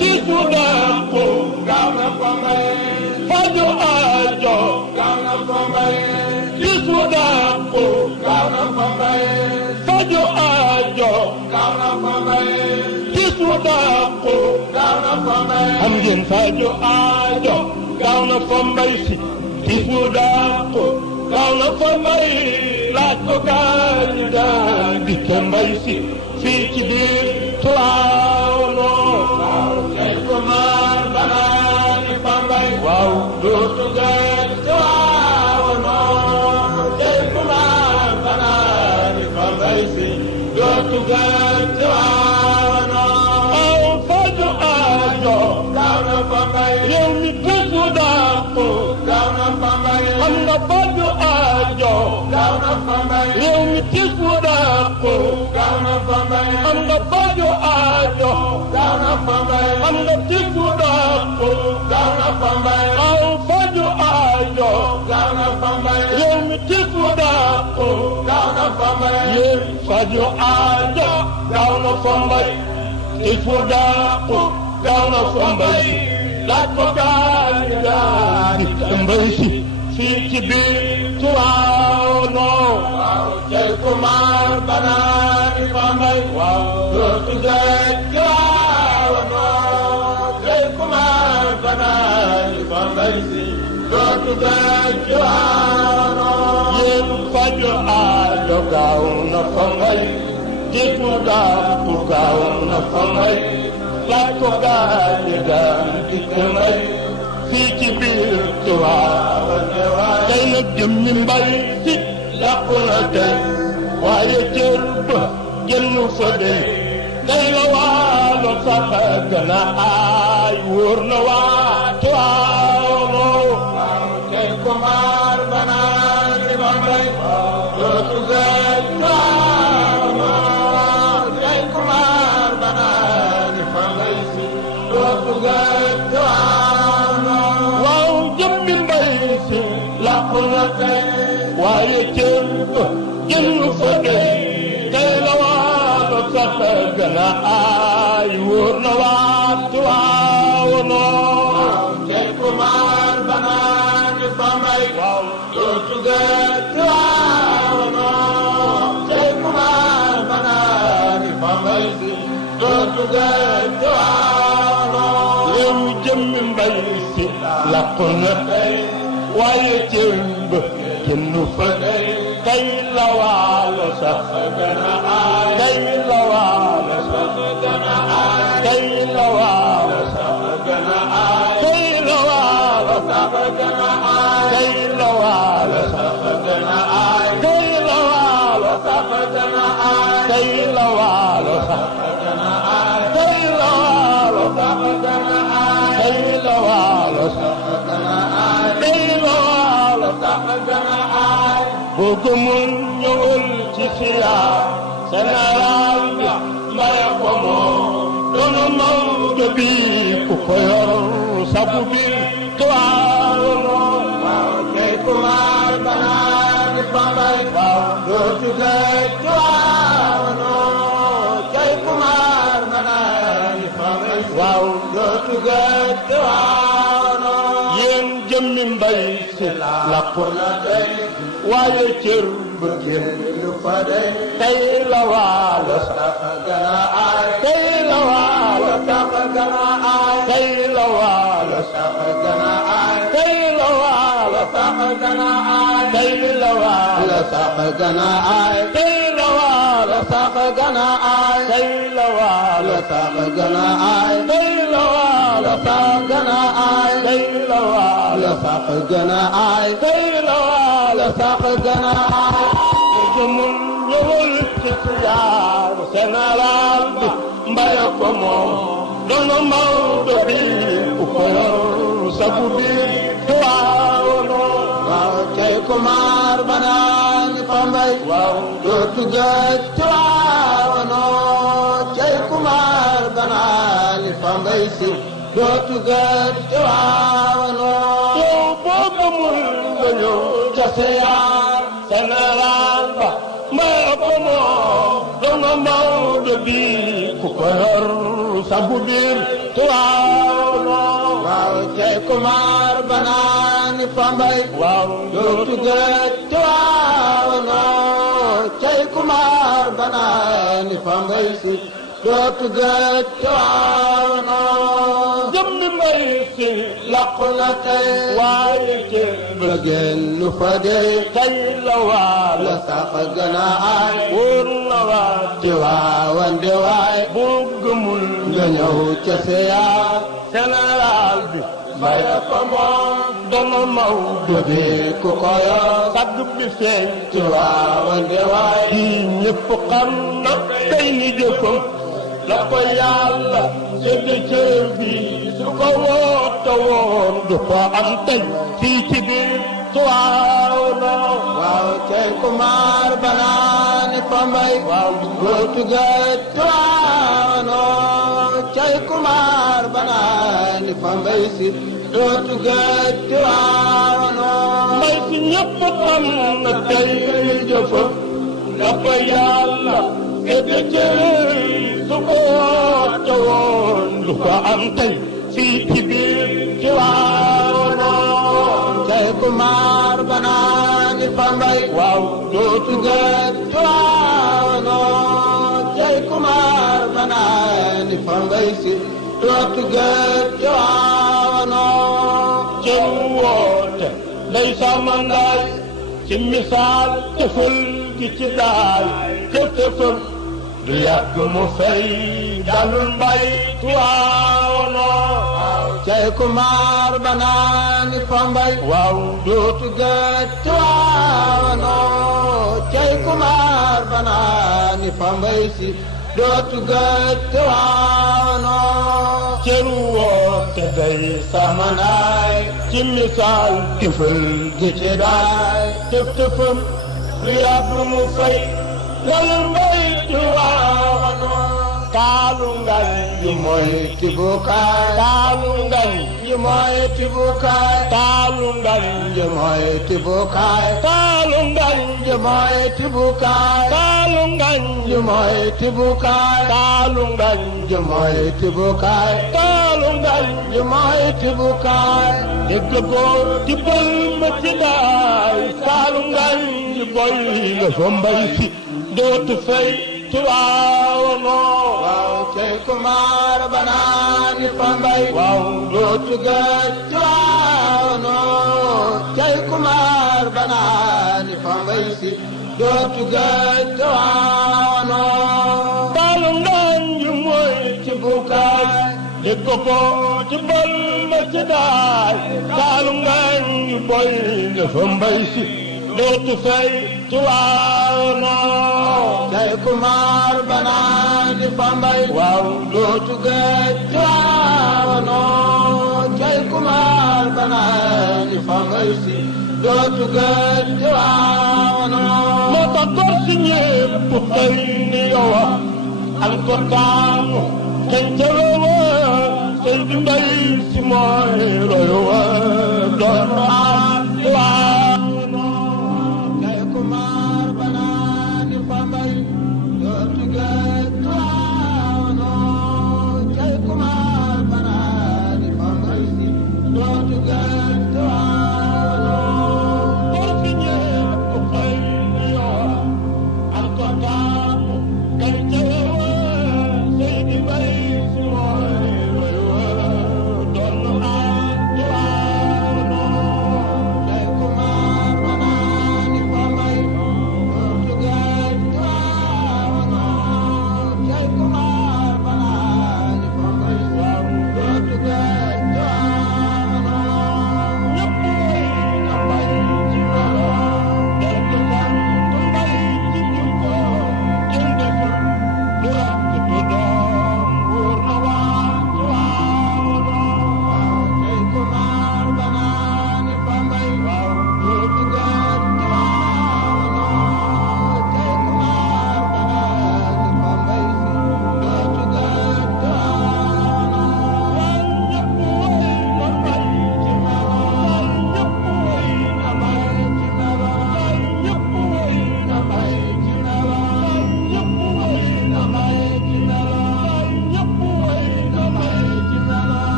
tiisu dàqu gaaw na ko may faju aajo gaaw na ko may tiisu dàqu gaaw na ko may faju aajo gaaw na ko may tiisu dàqu gaaw na ko may am ngeen faju aajo gaaw na ko may si tiisu dàqu gaaw na ko may laaj ko gaañu daal di ca mbay si fii ci biir Tiwaawan tey ko maar banaani Pambay waaw dootu gën Tiwaawan tey ko maar banaani Pambay si dootu gën Tiwaawan aw faju aajo gaaw na Pambay yow mi tiisu dàqu gaaw na Pambay am nga faju aajo gaaw na Pambay yow mi tiisu dàqu gaaw na Pambay am nga faju aajo gaaw na Pambay am nga tiisu dàqu gaaw na Pambay aw faju aajo gaaw na Pambay yow mi tiisu dàqu gaaw na Pambay yow faju aajo gaaw na Pambay tiisu dàqu gaaw na Pambay laaj ko gaañu daal di ca mbay si fii ci biir Tiwaawan waaw tey ko maar banaani Pambay waaw dootu gën Tiwaawan tey ko maar banaani Pambay si dootu gën Tiwaawan yéen faju aajo gaaw na Pambay tiisu dàqu gaaw na Pambay laaj ko gaañu daal di ca mbay fii ci biir Tiwaawan tey nag jëmmi mbay si làqu na tey waaye cër ba génn fa dey tey la waalo sax gën a aay wóor na waa Tiwaawan waaw tey ko maar banaani Pambay dootu gën Tiwaawan tey ko maar banaani Pambay si dootu gën Tiwaawan waaw jëmmi mbay si làqu na tey waaye cër ba génn fa dey tey la waalo sax gën a aay wóor na waa Tiwaawan waaw tey ko maar banaani Pambay waaw dootu gën Tiwaawan tey ko maar banaani Pambay si dootu gën Tiwaawan réew mi jëmmi mbay si làqu na tey waaye cër ba génn fa dey tey la waalo sax gën a aay tey la waalo sax gën a aay tey la waalo sax gën a aay tey la waalo sax gën a aay tey la waalo sax gën a aay tey la waalo sax gën a aay tey la waalo sax gën a aay tey la waalo sax gën a aay tey la waalo sax gën a aay tey la waalo sax gën a aay boo gëmul ñëwul ci siyaar général bi mbay ko moom doonu Maodo bi ku ko yor sabu bi Tiwaawan waaw tey ko maar banaani Pambay waaw dootu gën Tiwaawan tey ko maar banaani Pambay waaw dootu gën Tiwaawan yéen jëmmi mbay si làqu na tey waaye cër ba génn fa dey tey la waalo sax gën a aay tey la waalo sax gën a aay tey la waalo sax gën a aay tey la waalo sax gën a aay tey la waalo sax gën a aay tey la waalo sax gën a aay tey la waalo sax gën a aay tey la waalo sax gën a aay tey la waalo sax gën a aay tey la waalo sax gën a aay jëmul ñëwul ci siyaar général bi mbay ko moom doonu Maodo bi ku ko yor sabu bi Tiwaawan waaw tey ko maar banaani Pambay waaw dootu gën Tiwaawan tey ko maar banaani Pambay si dootu gën Tiwaawan yow boo gëmul nga ñëw ca siyaar général ba mbay ko moom doonu Maodo bi ku ko yor sabu biir Tiwaawan waaw cey kumar banaani Pambay waaw dootu géej Tiwaawan cey kumar banaani Pambay si dootu géej Tiwaawan jëmmi mbay si làqu na tey waaye ci bëggeen lu fa dee tey la waa la sax gën a aay wóor na waa Tiwaawan de waay bu gëmul nga ñëw ca seyaa général bi mbay fa moom dama maw dode ku ko yor sàgg bi feeñ Tiwaawan de waay kii ñëpp xam na tey ni jëfam la ko yàlla sëgg cër bi su ko woote woon du ko am tey fii ci biir Tiwaawan waaw cey kumar banaani Pambay waaw dootu géej Tiwaawan cey kumar banaani Pambay si dootu géej Tiwaawan mbay si ñëpp xam na tey jëfam la ko yàlla sëgg cër su ko woote woon du ko am tey fii ci biir Tiwaawan cey kumar banaani Pambay waaw dootu géej Tiwaawan cey kumar banaani Pambay si dootu géej Tiwaawan cey woote day sama ndaay ci misaal tëfal gi ci daay ca tëfal du yàgg mu fay dalul mbay Tiwaawan cey kumar banaani Pambay waaw dootu géej Tiwaawan cey kumar banaani Pambay si dootu géej Tiwaawan ceru woote day samanaay ci misaal tëfal gi ci daay tëf tëfam du yàgg mu fay dalul mbay Tiwaawan kaalu ngan yi mooy tibukaay kaalu ngan yi mooy tibukaay kaalu ngan yi mooy tibukaay kaalu ngan yi mooy tibukaay kaalu ngan yi mooy tibukaay kaalu ngan yi mooy tibukaay kaalu ngan yi mooy tibukaay dégg góor tibbal ma ci daay kaalu ngan yi boy nga fa mbay si dootu fay Tiwaawan waaw cey kumar banaani Pambay waaw dootu géej Tiwaawan cey kumar banaani Pambay si dootu géej Tiwaawan kaalu ngan yi mooy tibukaay dégg ko ci bal ma ci daay kaalu ngan yi boy nga fa mbay si dootu fay Tiwaawan cey kumar banaani Pambay waaw dootu géej Tiwaawan cey kumar banaani Pambay si dootu géej Tiwaawan moo tax góor si ñépp xëy ni yow an ko taamu xëy ca wewa sëy di mbay si mooy royowa doon am Tiwaawan cey kumar banaani Pambay dootu géej Tiwaawan cey kumar banaani Pambay si dootu géej Tiwaawan góor si ñépp xëy ni yow an ko taamu xëy ca wewa sëy di mbay si mooy royowa doon am Tiwaawan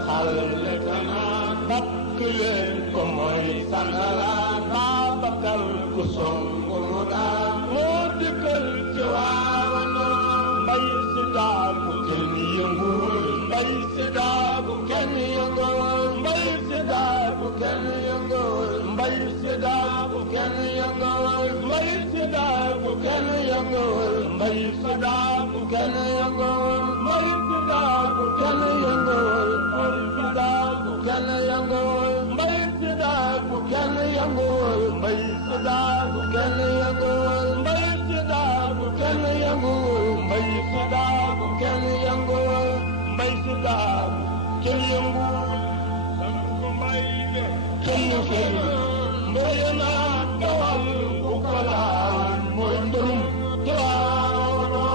خلقنا بكل كموي سنغلا بابكر كسونغونا مودك الجوارنا بيسداك كن ينغول بيسداك كن ينغول بيسداك كن ينغول بيسداك كن ينغول بيسداك كن ينغول بيسداك كن ينغول بيسداك كن ينغول بيسداك كن ينغول بيسداك كن ينغول بيسداك كن ينغول بيسداك كن ينغول بيسداك كن ينغول بيسداك كن ينغول كن ينغول بينا دوال وكلام مندرم تلاونا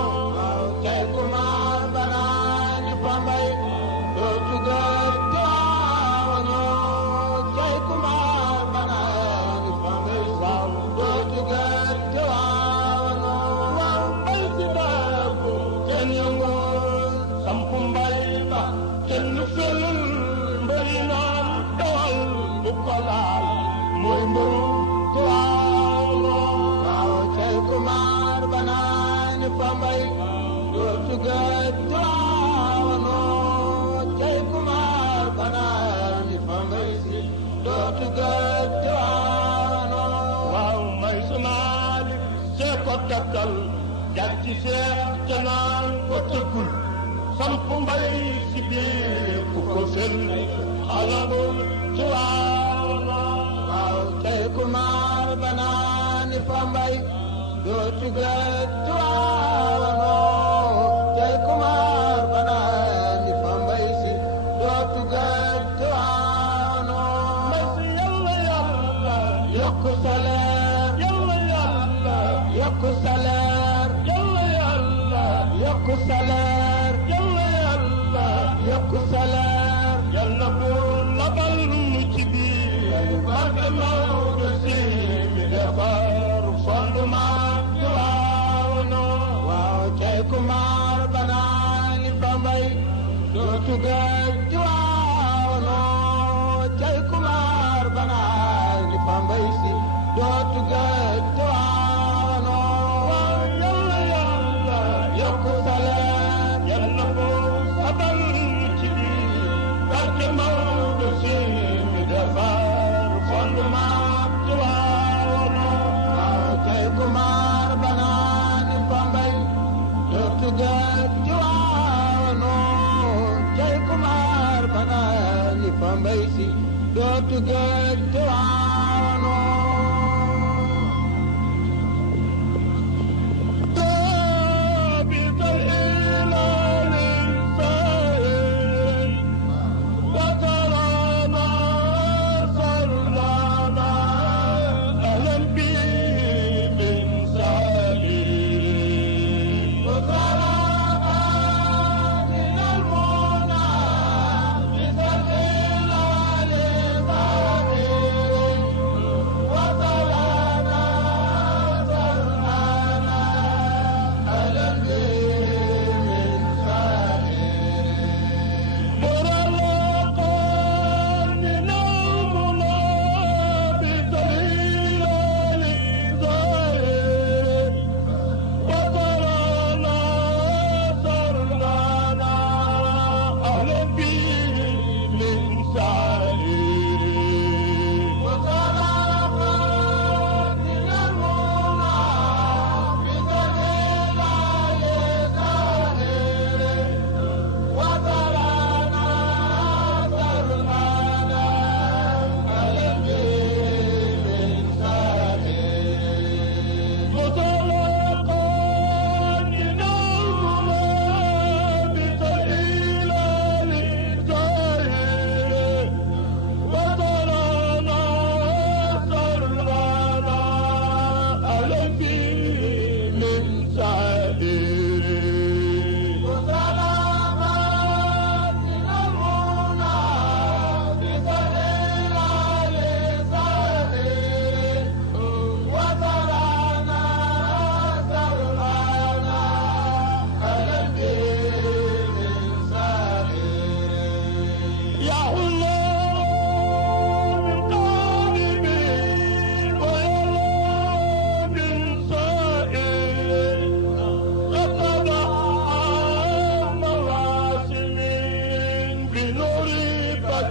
كيكما بناني فمي تجار تلاونا كيكما بناني فمي سام تجار تلاونا وبيسداك كن ينغول سامبم بايبا كن فيل بينا دوال وكلام مندرم kumar banan pamai do tugat tuano jai kumar banan pamai do tugat tuano wow mai sumal se kotakal jatti se janan kotakul sampumbai sibi kukosel alabul tuano wow jai kumar banan pamai do tugat tuano jai kumar banani pambai si do tugat tuano masi yalla yalla yokku salar yalla yalla yokku salar yalla yalla yokku salar yalla yalla yokku salar yalla bu labal mujibi barka mawdo si mi defar fonduma kumar banani pambai do tugat tuano jai kumar banani pambai si do tugat tuano yalla yalla yokku salam yalla bo sabal chibi barke mawdo si mi defar fonduma tuano jai kumar banani pambai tugat tuano jai kumar banani pambai si do tugat tuano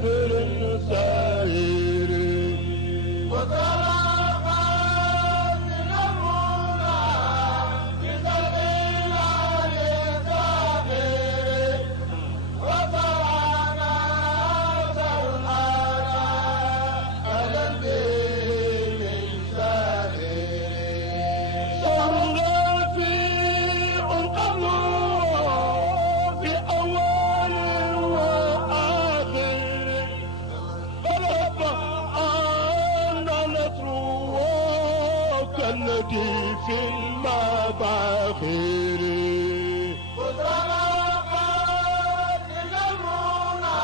ذكر سائر وتلقى من المنى بسبيل الساخر وترانا سرحانا على الدين سائر صلى في قبل في أول وآخر غلب عنا نصره كالذي في المباخر وتلقى من المنى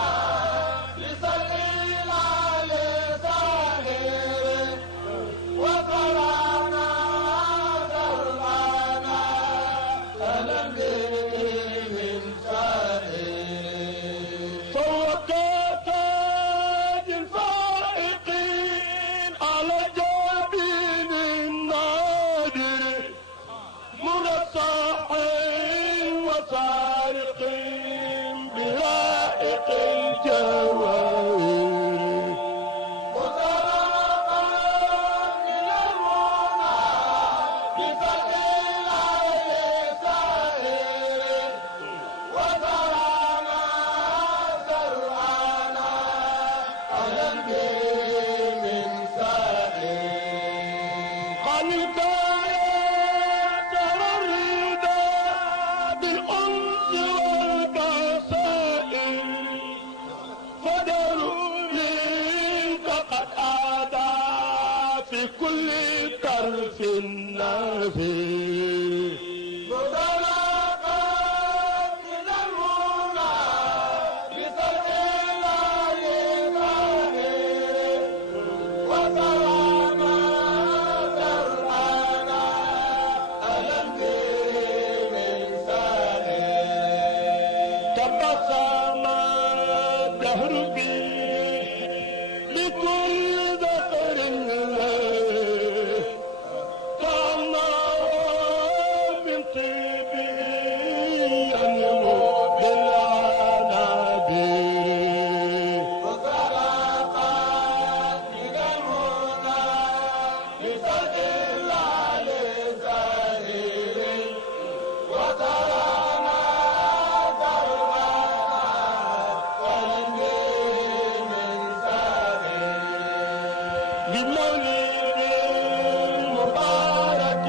بسبيل الساخر وترانا سرحانا على الدين سائر فوق تاج الفائقين على جبين النادر منصح وسارق بلائق الجواهر وتلقى من المنى بسبيل الساخر وترانا سرعانا على الدين سائر قال البايع ترى الردى بالأنس والبصائر فدروا منك قد آدى في كل طرف نافر وتلقى من المنى بسبيل الساخر وترانا سرحانا على الدين سائر تبسم الدهر بي لكل ذكر له كأنه من طيبه ينمو بالعنابر وتلقى من المنى بسبيل الساخر وترانا سرحانا على الدين سائر بمولد مبارك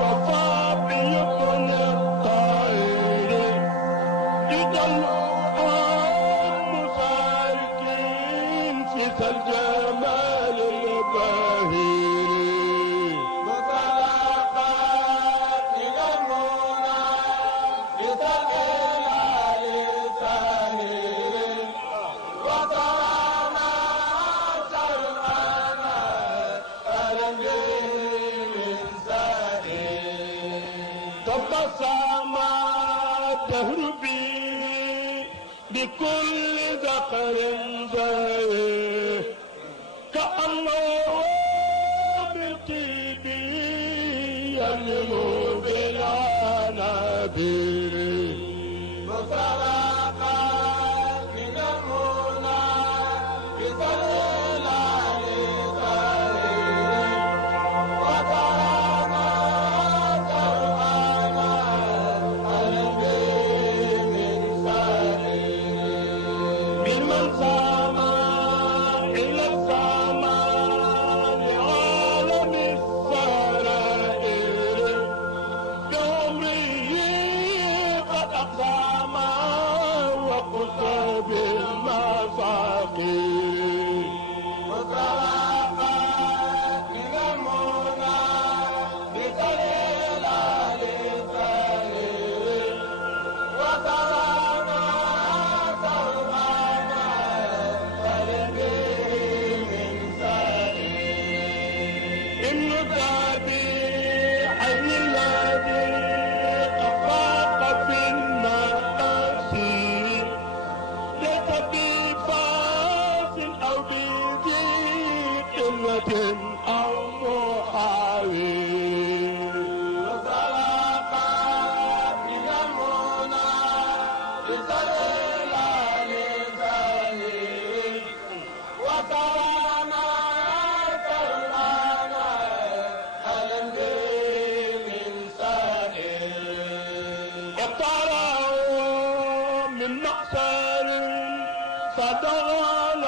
وفى بيكون الطائر لجمع مساركين في الجمال الباهر وتلقى من المنى بسبيل الساخر وترانا سرحانا على الدين سائر تبسم الدهر بي بكل ذكر زاهر كأنه بطيبه ينمو بالعنابر وتلقى من المنى بسبيل الساخر وترانا سرحانا على الدين سائر بمن سما إلى السماء لعالم ودخل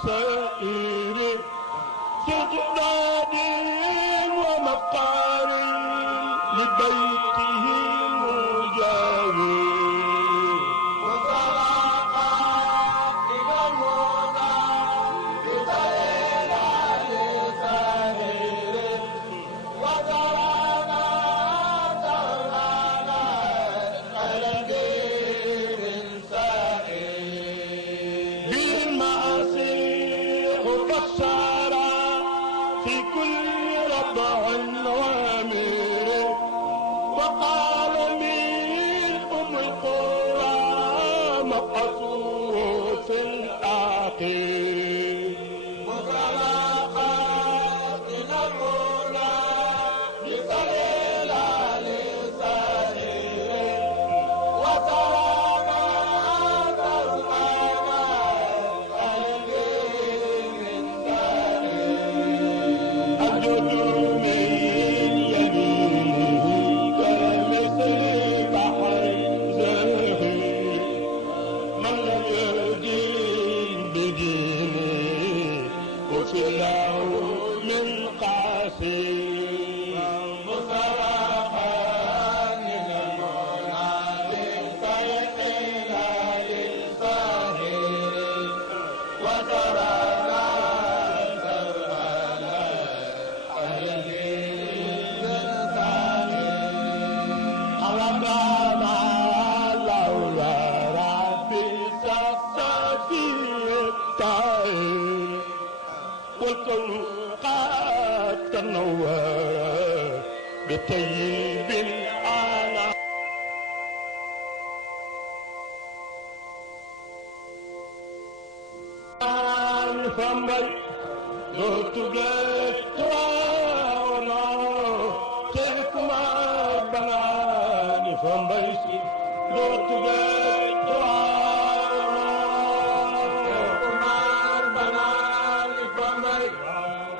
الرسائل سجداد ومقار لبيته المجاور وصرخت إلى المنى بطيل لسائر وترانا ترانا على دير سائر بالمعاصي بشرا في كل ربع وامر وقال لي أم القرى مقصود في الآخر وطلقت إلى المولى بسبيل لسائر وترانا ترحم قلبي من سائر أجد من يمينه كمثل بحر زاهر من لم يدين بدينه قتله من قاسي مصرخا من المنى للصيحين للصاهر وترانا سرهنا قلبي من ساهر ربنا لولا ربي سقسفي الطائر والكل قد تنور بطيب الآن فمبي دوتوغت وانا تلكما بناني فمبي سي دوتوغت وانا تلكما بناني فمبي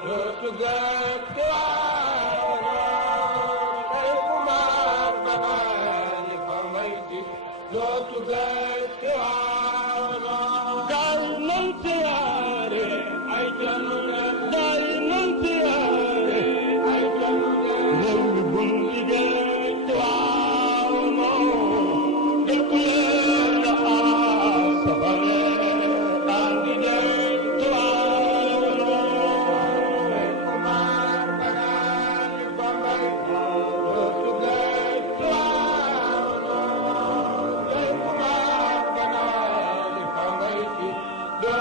دوتوغت وانا تلكما بناني فمبي سي دوتوغت وانا دايما تياري ay januga dayna tiare ay januga lewi bundi ge tuano dekula asabale andi ge tuano kumar bagani bambai tuga tuano kumar bagani bambai tuga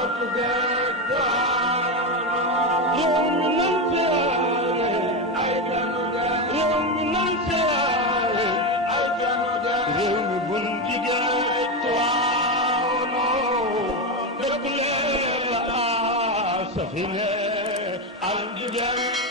Safina, I'll be there.